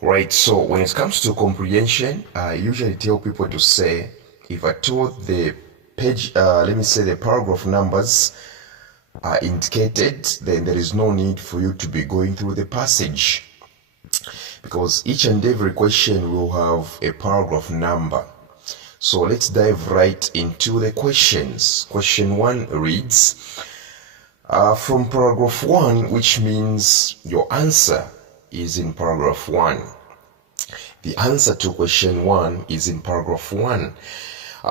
Right, so when it comes to comprehension, I usually tell people to say, if I told the page, let me say the paragraph numbers are indicated, then there is no need for you to be going through the passage because each and every question will have a paragraph number. So let's dive right into the questions. Question 1 reads, from paragraph 1, which means your answer is in paragraph 1. The answer to question 1 is in paragraph 1.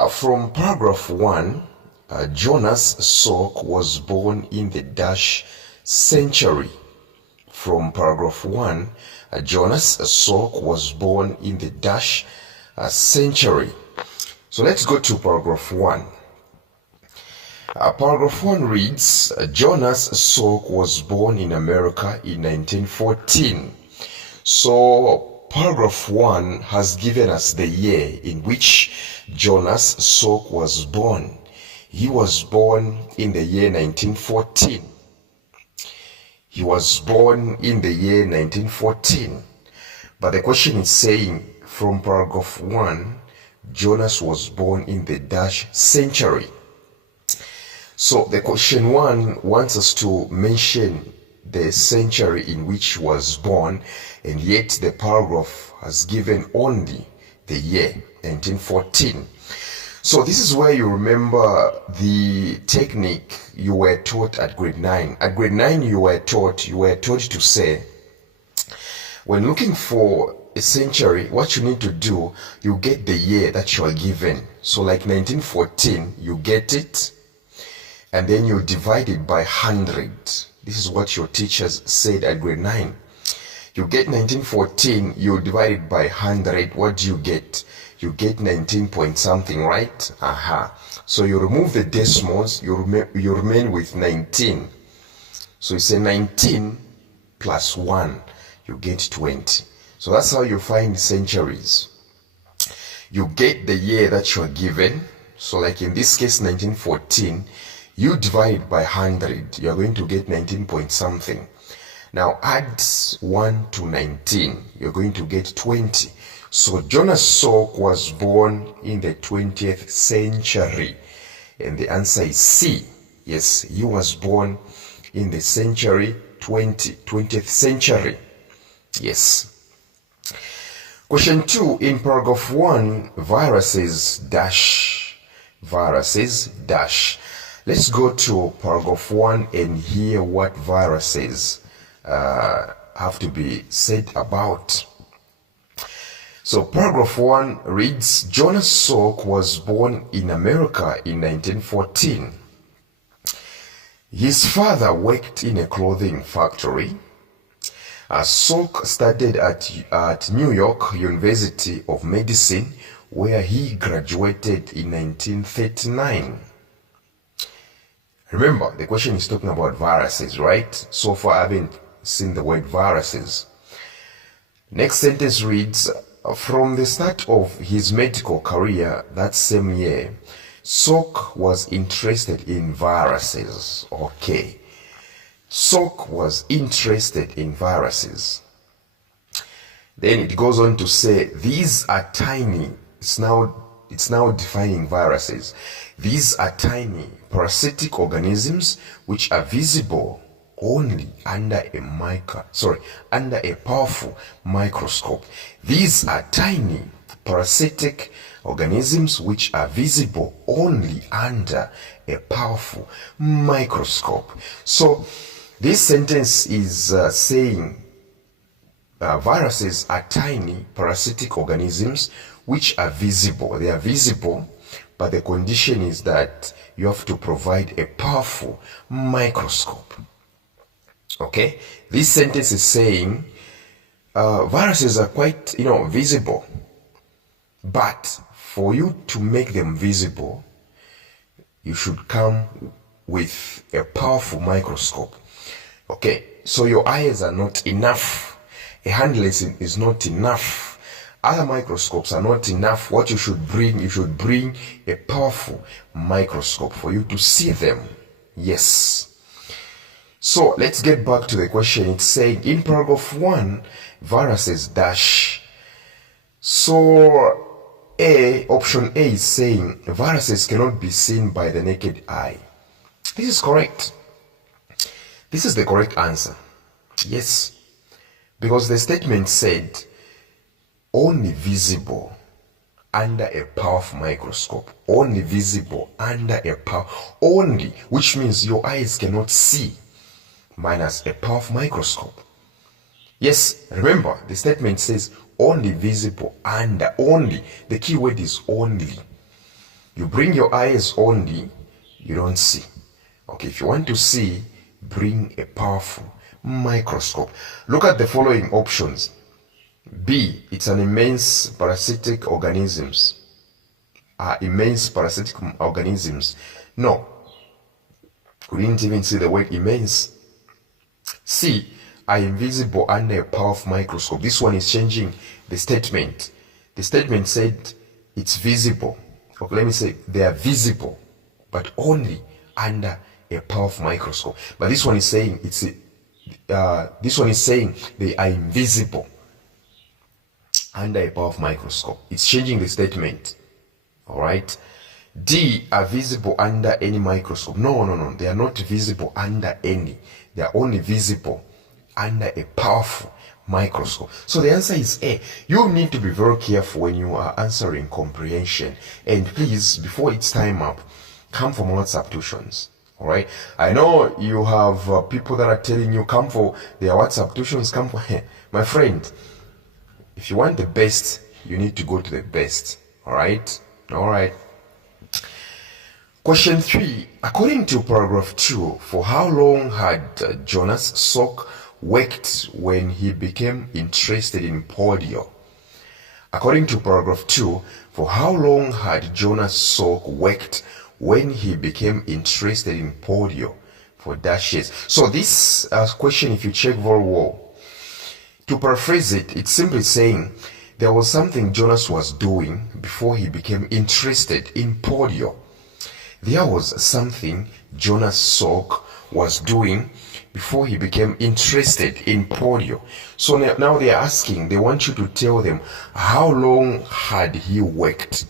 From paragraph 1, Jonas Salk was born in the dash century. From paragraph 1, Jonas Salk was born in the dash century. So let's go to paragraph 1. Paragraph 1 reads, Jonas Salk was born in America in 1914. So paragraph 1 has given us the year in which Jonas Salk was born. He was born in the year 1914. He was born in the year 1914. But the question is saying from paragraph 1, Jonas was born in the dash century. So the question 1 wants us to mention the century in which he was born, and yet the paragraph has given only the year 1914. So this is where you remember the technique you were taught at grade 9. At grade 9 you were taught to say, when looking for a century, what you need to do, you get the year that you are given. So like 1914, you get it, and then you divide it by 100. This is what your teachers said at grade 9. You get 1914, you divide it by 100. What do you get? You get 19 point something, right? So you remove the decimals, you remain with 19. So you say 19 plus 1, you get 20. So that's how you find centuries. You get the year that you are given. So like in this case 1914, you divide by 100, you are going to get 19 point something. Now add 1 to 19, you're going to get 20. So Jonas Salk was born in the 20th century. And the answer is C. Yes, he was born in the century 20th century. Yes. Question 2, in paragraph 1, viruses dash. Let's go to paragraph 1 and hear what viruses have to be said about. So paragraph 1 reads, Jonas Salk was born in America in 1914. His father worked in a clothing factory. Salk studied at New York University of Medicine, where he graduated in 1939. Remember, the question is talking about viruses, right? So far I haven't seen the word viruses. Next sentence reads, from the start of his medical career that same year, Salk was interested in viruses. Okay. Salk was interested in viruses. Then it goes on to say, these are tiny. It's now defining viruses. These are tiny parasitic organisms which are visible only under a powerful microscope. These are tiny parasitic organisms which are visible only under a powerful microscope. So this sentence is saying viruses are tiny parasitic organisms which are visible. They are visible, but the condition is that you have to provide a powerful microscope. Okay, this sentence is saying viruses are quite, visible, but for you to make them visible, you should come with a powerful microscope. Okay, so your eyes are not enough. A hand lens is not enough. Other microscopes are not enough. What you should bring a powerful microscope for you to see them. Yes. So let's get back to the question. It's saying in paragraph 1, viruses dash. So option A is saying viruses cannot be seen by the naked eye. This is correct. This is the correct answer. Yes. Because the statement said only visible under a powerful microscope. Only visible under a only, which means your eyes cannot see, minus a powerful microscope. Yes, remember the statement says only visible under, only. The key word is only. You bring your eyes only, you don't see. Okay, if you want to see, bring a powerful microscope. Look at the following options. B, it's an immense parasitic organisms. Immense parasitic organisms. No, we didn't even see the word immense. C, are invisible under a powerful microscope. This one is changing the statement. The statement said it's visible. Okay, let me say they are visible, but only under a powerful microscope. But this one is saying this one is saying they are invisible under a powerful microscope. It's changing the statement. All right. D, are visible under any microscope. No. They are not visible under any. They are only visible under a powerful microscope. So the answer is A. You need to be very careful when you are answering comprehension. And please, before it's time up, come for more substitutions. All right. I know you have people that are telling you come for their WhatsApp tuitions. Come for my friend. If you want the best, you need to go to the best. All right. All right. Question 3. According to paragraph 2, for how long had Jonas Salk worked when he became interested in polio? According to paragraph 2, for how long had Jonas Salk worked when he became interested in polio? For dashes. So this question, if you check very well, to paraphrase it, it's simply saying there was something Jonas was doing before he became interested in polio. There was something Jonas Salk was doing before he became interested in polio. So now they're asking, they want you to tell them how long had he worked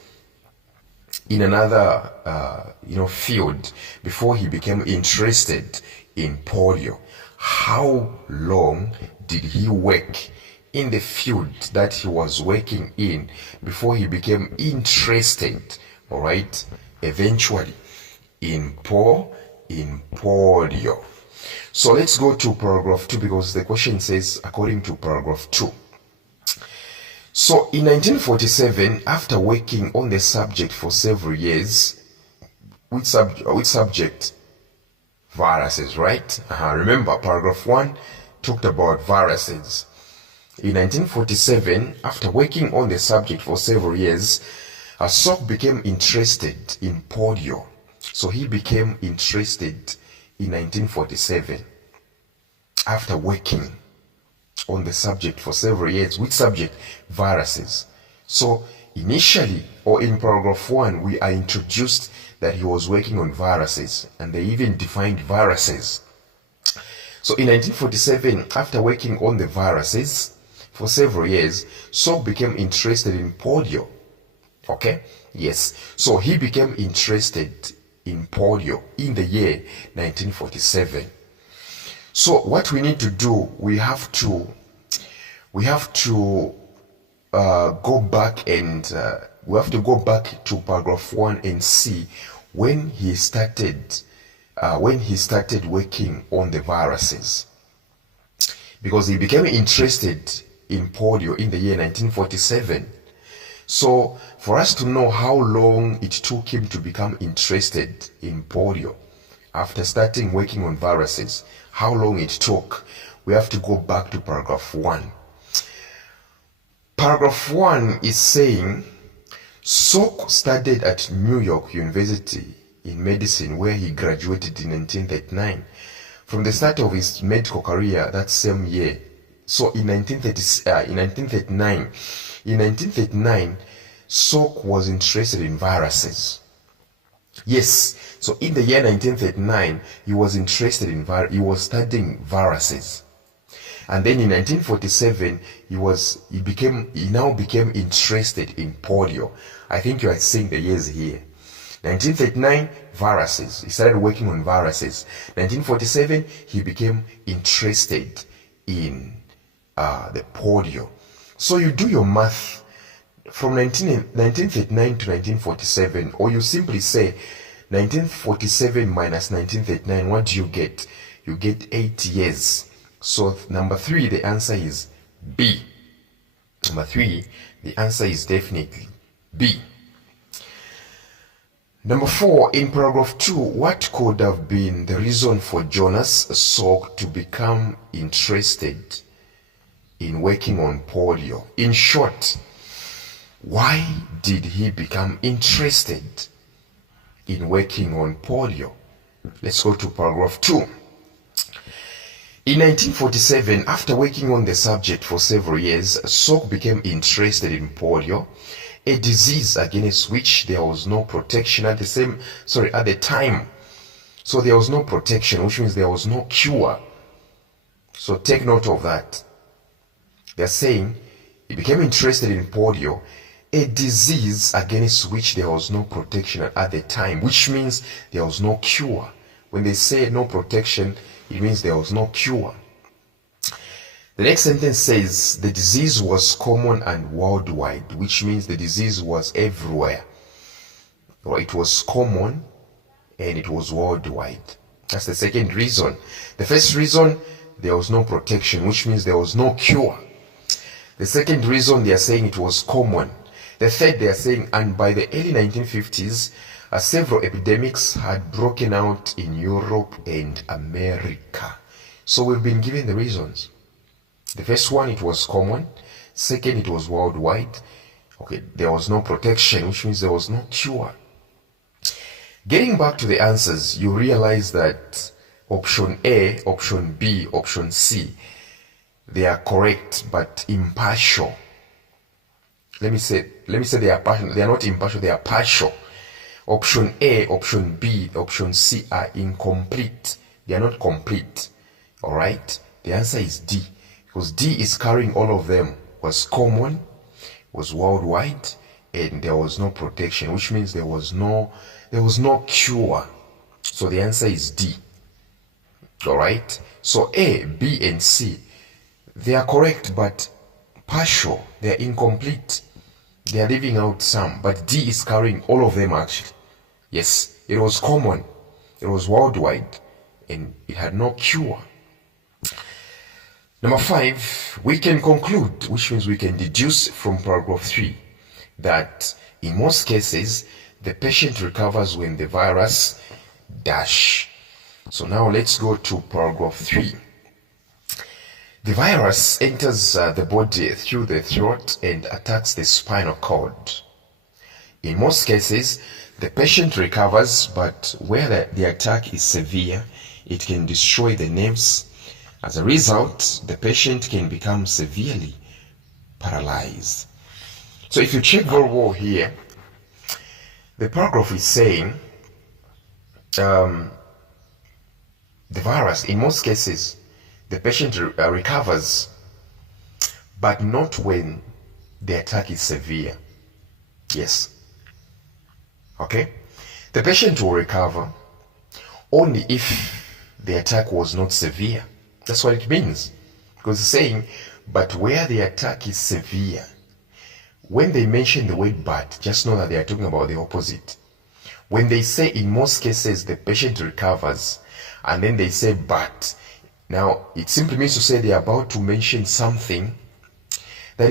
in another field before he became interested in polio. How long did he work in the field that he was working in before he became interested, all right, eventually in polio? So let's go to paragraph 2, because the question says according to paragraph 2. So in 1947, after working on the subject for several years, which subject? Viruses, right? Remember, paragraph 1 talked about viruses. In 1947, after working on the subject for several years, Salk became interested in polio. So he became interested in 1947 after working on the subject for several years. Which subject? Viruses. So initially, or in paragraph 1, we are introduced that he was working on viruses, and they even defined viruses. So in 1947, after working on the viruses for several years, Salk became interested in polio. Okay? Yes. So he became interested in polio in the year 1947. So what we need to do, we have to go back and we have to go back to paragraph 1 and see when he started working on the viruses, because he became interested in polio in the year 1947. So for us to know how long it took him to become interested in polio after starting working on viruses, how long it took, we have to go back to paragraph 1. Paragraph 1 is saying Salk studied at New York University in medicine, where he graduated in 1939. From the start of his medical career that same year, so in 1939, Salk was interested in viruses. Yes. So in the year 1939, he was interested in he was studying viruses. And then in 1947, he now became interested in polio. I think you are seeing the years here. 1939, viruses. He started working on viruses. 1947, he became interested in the polio. So you do your math from 1939 to 1947, or you simply say 1947 minus 1939, what do you get? You get 8 years. So number 3, the answer is B. Number 3, the answer is definitely B. Number 4, in paragraph 2, what could have been the reason for Jonas Salk to become interested in working on polio? In short, why did he become interested in working on polio? Let's go to paragraph 2. In 1947, after working on the subject for several years, Salk became interested in polio, a disease against which there was no protection at the time. So there was no protection, which means there was no cure. So take note of that. They're saying he became interested in polio, a disease against which there was no protection at the time, which means there was no cure. When they say no protection, it means there was no cure. The next sentence says the disease was common and worldwide, which means the disease was everywhere. Or it was common and it was worldwide. That's the second reason. The first reason, there was no protection, which means there was no cure. The second reason, they are saying it was common. The third, they are saying, and by the early 1950s, several epidemics had broken out in Europe and America. So we've been given the reasons. The first one, it was common. Second, it was worldwide. Okay, there was no protection, which means there was no cure. Getting back to the answers, you realize that option A, option B, option C, they are correct but impartial. Let me say they are partial. They are not impartial, they are partial. Option A, option B, option C are incomplete. They are not complete. Alright? The answer is D. Because D is carrying all of them. Was common, was worldwide, and there was no protection, which means there was no cure. So the answer is D. Alright? So A, B, and C, they are correct but partial. They are incomplete. They are leaving out some, but D is carrying all of them actually. Yes, it was common, it was worldwide, and it had no cure. Number 5, we can conclude, which means we can deduce from paragraph 3, that in most cases, the patient recovers when the virus dash. So now let's go to paragraph 3. The virus enters the body through the throat and attacks the spinal cord. In most cases, the patient recovers, but where the attack is severe, it can destroy the nerves. As a result, the patient can become severely paralyzed. So if you check very well here, the paragraph is saying the virus, in most cases, the patient recovers, but not when the attack is severe. Yes. Okay? The patient will recover only if the attack was not severe. That's what it means. Because it's saying, but where the attack is severe, when they mention the word but, just know that they are talking about the opposite. When they say in most cases the patient recovers, and then they say but, now it simply means to say they are about to mention something that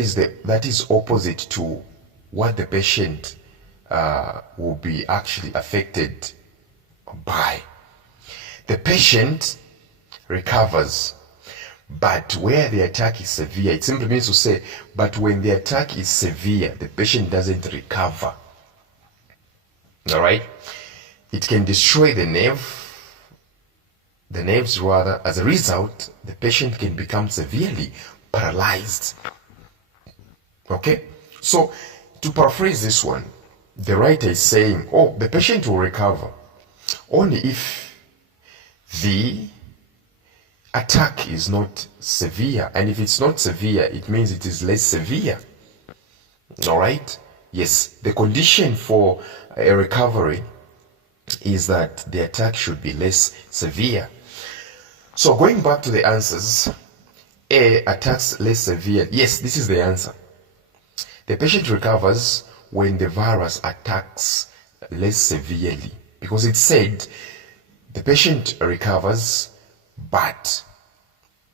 is opposite to what the patient will be actually affected by. The patient recovers, but where the attack is severe, it simply means to say, but when the attack is severe, the patient doesn't recover. Alright? It can destroy the nerves rather. As a result, the patient can become severely paralyzed. Okay? So, to paraphrase this one, the writer is saying, oh, the patient will recover only if the attack is not severe. And if it's not severe, it means it is less severe. All right? Yes, the condition for a recovery is that the attack should be less severe. So going back to the answers, A, attacks less severe. Yes, this is the answer. The patient recovers when the virus attacks less severely, because it said the patient recovers, but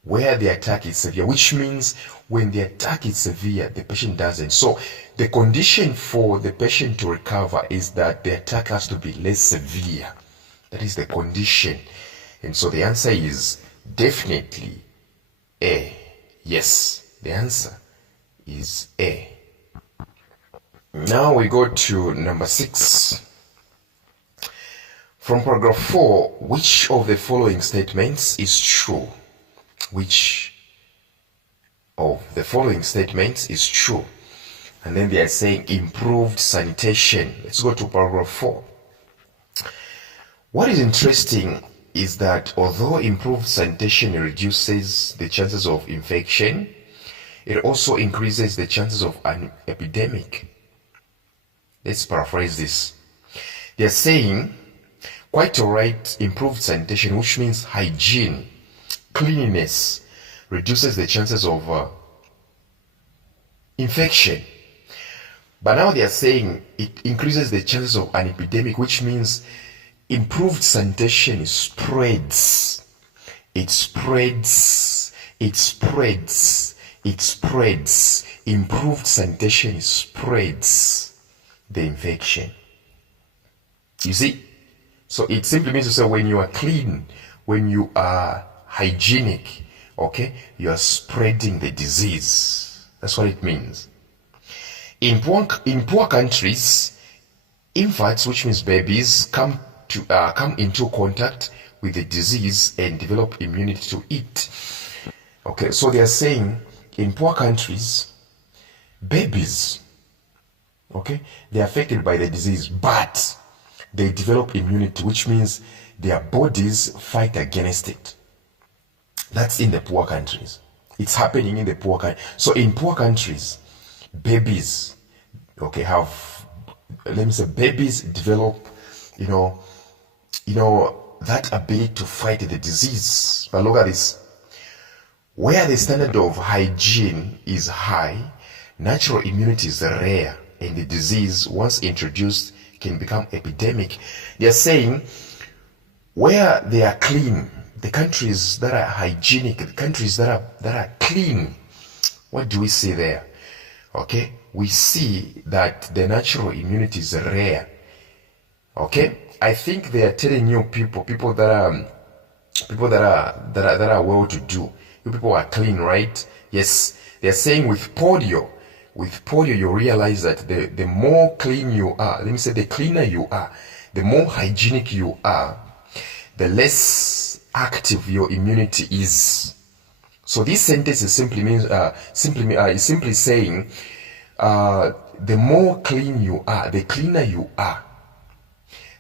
where the attack is severe, which means when the attack is severe, the patient doesn't. So the condition for the patient to recover is that the attack has to be less severe. That is the condition. And so the answer is definitely A. Yes, the answer is A. Now we go to number 6. From paragraph 4, which of the following statements is true? Which of the following statements is true? And then they are saying improved sanitation. Let's go to paragraph 4. What is interesting is that although improved sanitation reduces the chances of infection, it also increases the chances of an epidemic. Let's paraphrase this. They're saying, quite alright, improved sanitation, which means hygiene, cleanliness, reduces the chances of infection. But now they are saying it increases the chances of an epidemic, which means improved sanitation spreads. It spreads. It spreads. It spreads. Improved sanitation spreads the infection. You see? So it simply means to say when you are clean, when you are hygienic, okay, you are spreading the disease. That's what it means. In poor countries, infants, which means babies, come into contact with the disease and develop immunity to it. Okay, so they are saying in poor countries, babies, okay, they are affected by the disease, but they develop immunity, which means their bodies fight against it. That's in the poor countries. It's happening in the poor countries. So in poor countries, babies, okay, babies develop, that ability to fight the disease. But look at this. Where the standard of hygiene is high, natural immunity is rare, and the disease, once introduced, can become epidemic. They are saying where they are clean, the countries that are hygienic, the countries that are clean, what do we see there? Okay, we see that the natural immunity is rare. Okay, I think they are telling you people that are well to do. You people are clean, right? Yes, they are saying with polio, you realize that the more clean you are, let me say the cleaner you are, the more hygienic you are, the less active your immunity is. So this sentence is simply saying, the more clean you are, the cleaner you are,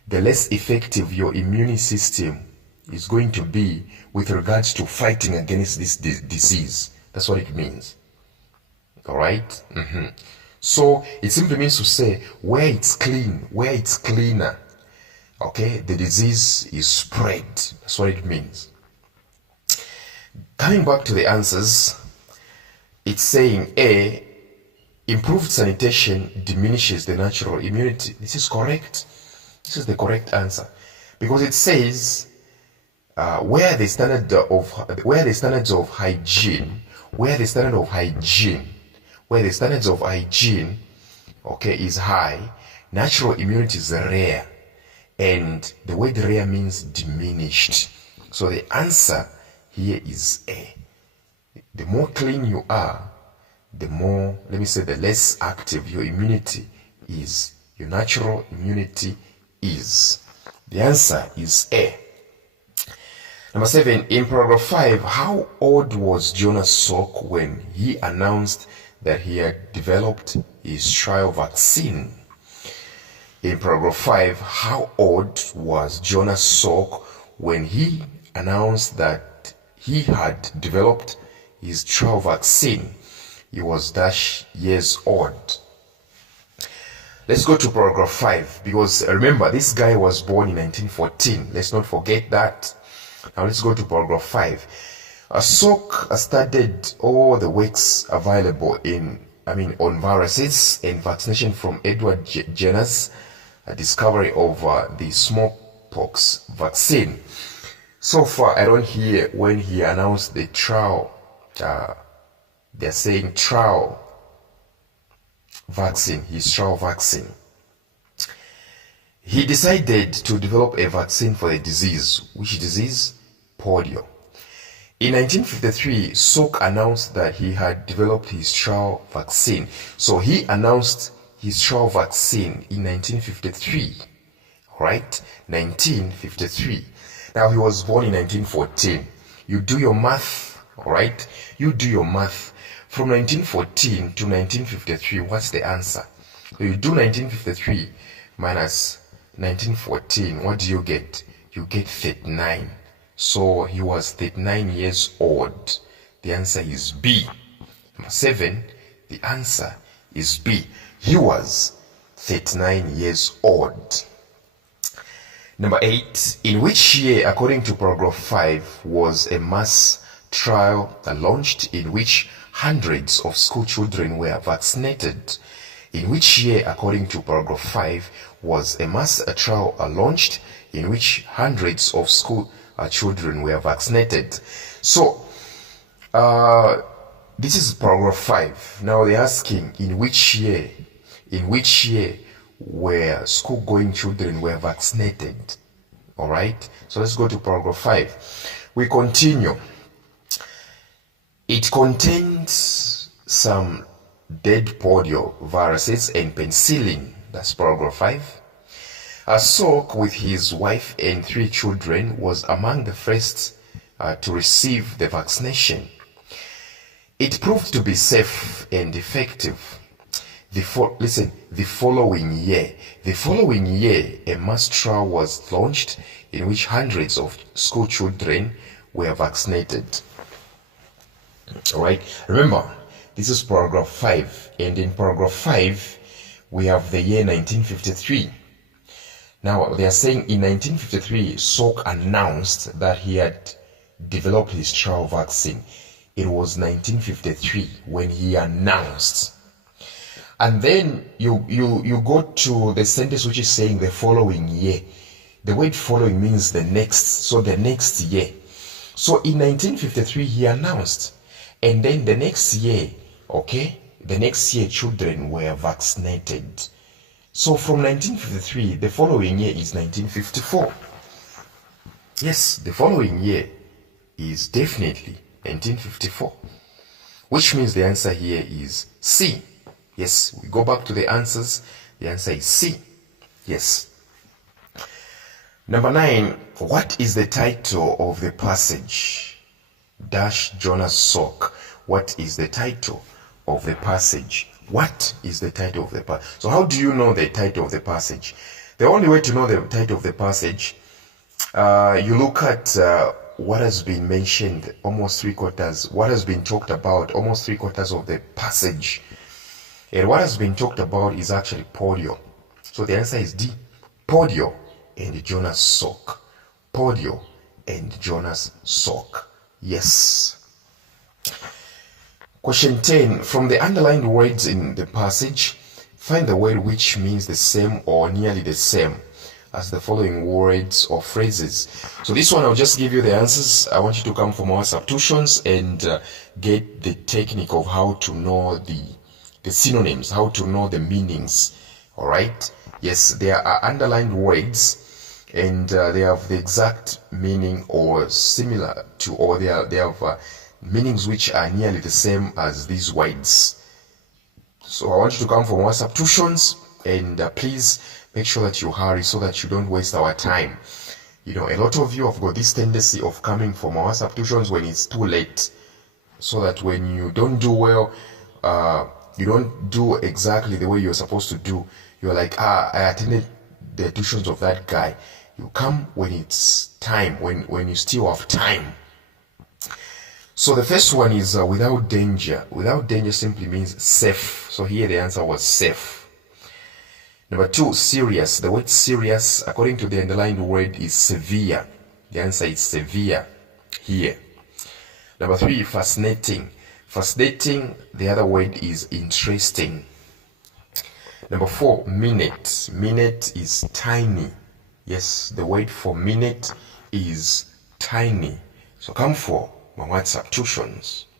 the less effective your immune system is going to be with regards to fighting against this disease. That's what it means. All right? So it simply means to say where it's clean, where it's cleaner, okay, the disease is spread. That's what it means. Coming back to the answers, it's saying A, improved sanitation diminishes the natural immunity. This is correct. This is the correct answer, because it says where the standard of hygiene, okay, is high, natural immunity is rare, and the word rare means diminished. So the answer here is A. The more clean you are, the more, the less active your immunity is. Your natural immunity is. The answer is A. Number 7, in paragraph 5, how old was Jonas Salk when he announced that he had developed his trial vaccine? In paragraph 5, how old was Jonas Salk when he announced that he had developed his trial vaccine? He was -years old. Let's go to paragraph 5, because remember, this guy was born in 1914. Let's not forget that. Now let's go to paragraph 5. Salk studied all the works available on viruses and vaccination from Edward Jenner's discovery of the smallpox vaccine. So far, I don't hear when he announced the trial. They're saying trial vaccine, his trial vaccine. He decided to develop a vaccine for the disease. Which disease? Polio. In 1953, Salk announced that he had developed his trial vaccine. So he announced his trial vaccine in 1953. Right? 1953. Now he was born in 1914. You do your math, alright? You do your math. From 1914 to 1953, what's the answer? So you do 1953 minus 1914, what do you get? You get 39. So he was 39 years old. The answer is B. Number 7, the answer is B. He was 39 years old. Number 8, in which year, according to paragraph 5, was a mass trial launched in which hundreds of school children were vaccinated? In which year, according to paragraph 5, was a mass trial launched in which hundreds of school children were vaccinated? So, this is paragraph 5. Now they're asking in which year where school-going children were vaccinated. Alright, so let's go to paragraph 5. We continue. It contains some dead polio viruses and penicillin. That's paragraph 5. Salk, with his wife and 3 children, was among the first to receive the vaccination. It proved to be safe and effective. The following year, a mass trial was launched in which hundreds of school children were vaccinated. Alright, remember, this is paragraph 5, and in paragraph 5, we have the year 1953. Now, they are saying in 1953, Salk announced that he had developed his trial vaccine. It was 1953 when he announced. And then you go to the sentence which is saying the following year. The word following means the next, so the next year. So in 1953 he announced, and then the next year, the next year children were vaccinated. So from 1953, the following year is 1954. Yes, the following year is definitely 1954, which means the answer here is C. Yes, we go back to the answers. The answer is C. Yes. Number 9, what is the title of the passage? Jonas Salk. What is the title of the passage? What is the title of the passage? So how do you know the title of the passage? The only way to know the title of the passage, you look at what has been mentioned, almost 3/4, what has been talked about, almost 3/4 of the passage. And what has been talked about is actually polio. So the answer is D. Polio and Jonas Salk. Polio and Jonas Salk. Yes. Question 10. From the underlined words in the passage, find the word which means the same or nearly the same as the following words or phrases. So this one, I'll just give you the answers. I want you to come from our substitutions and get the technique of how to know the synonyms, how to know the meanings. Alright? Yes, there are underlined words and they have the exact meaning or similar to, or they have meanings which are nearly the same as these words. So I want you to come from our substitutions and please make sure that you hurry so that you don't waste our time. You know, a lot of you have got this tendency of coming from our substitutions when it's too late, so that when you don't do well, You don't do exactly the way you're supposed to do. You're like, I attended the tuitions of that guy. You come when it's time, when you still have time. So the first one is without danger. Without danger simply means safe. So here the answer was safe. Number 2, serious. The word serious, according to the underlined word, is severe. The answer is severe here. Number 3, fascinating. Fascinating, the other word is interesting. Number 4, minute. Minute is tiny. Yes, the word for minute is tiny. So come for my WhatsApp tuitions.